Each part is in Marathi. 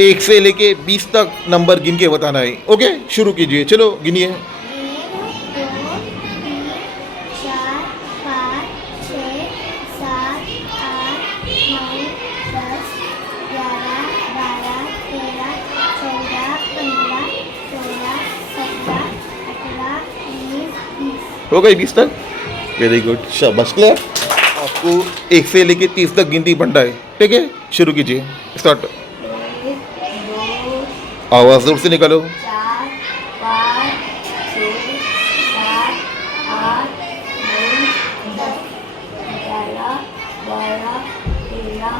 एक से लेके 20 तक नंबर गिन के बताना है। ओके, शुरू कीजिए, चलो गिनिए। 1 2 3 4 5 6 7 8 9 10 11 12 13 14 15 16 17 18 19 20। हो गई 20 तक? वेरी गुड, शाबाश, क्लियर। आपको 1 से लेके 30 तक गिनती पढ़ना है, ठीक है? शुरू कीजिए, स्टार्ट। 1 2 आवाज़ जोर से निकालो। 4 5 6 7 8 9 10 11 12 13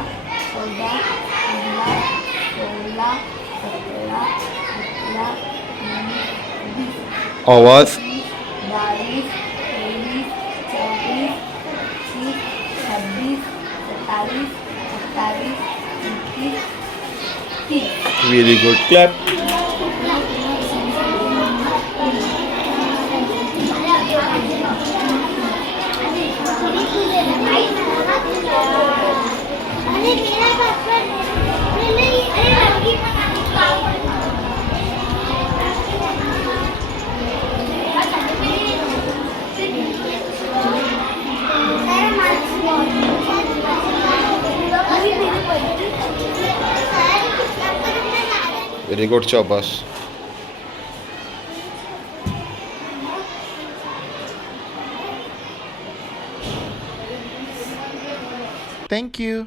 14 15 16 17 18 19 आवाज़ 22 23 24 25 26 27 28 29 30। Very good, clap. अरे मेरा पासवर्ड नहीं, अरे लड़की वेरी गुड, शाबाश। Thank you.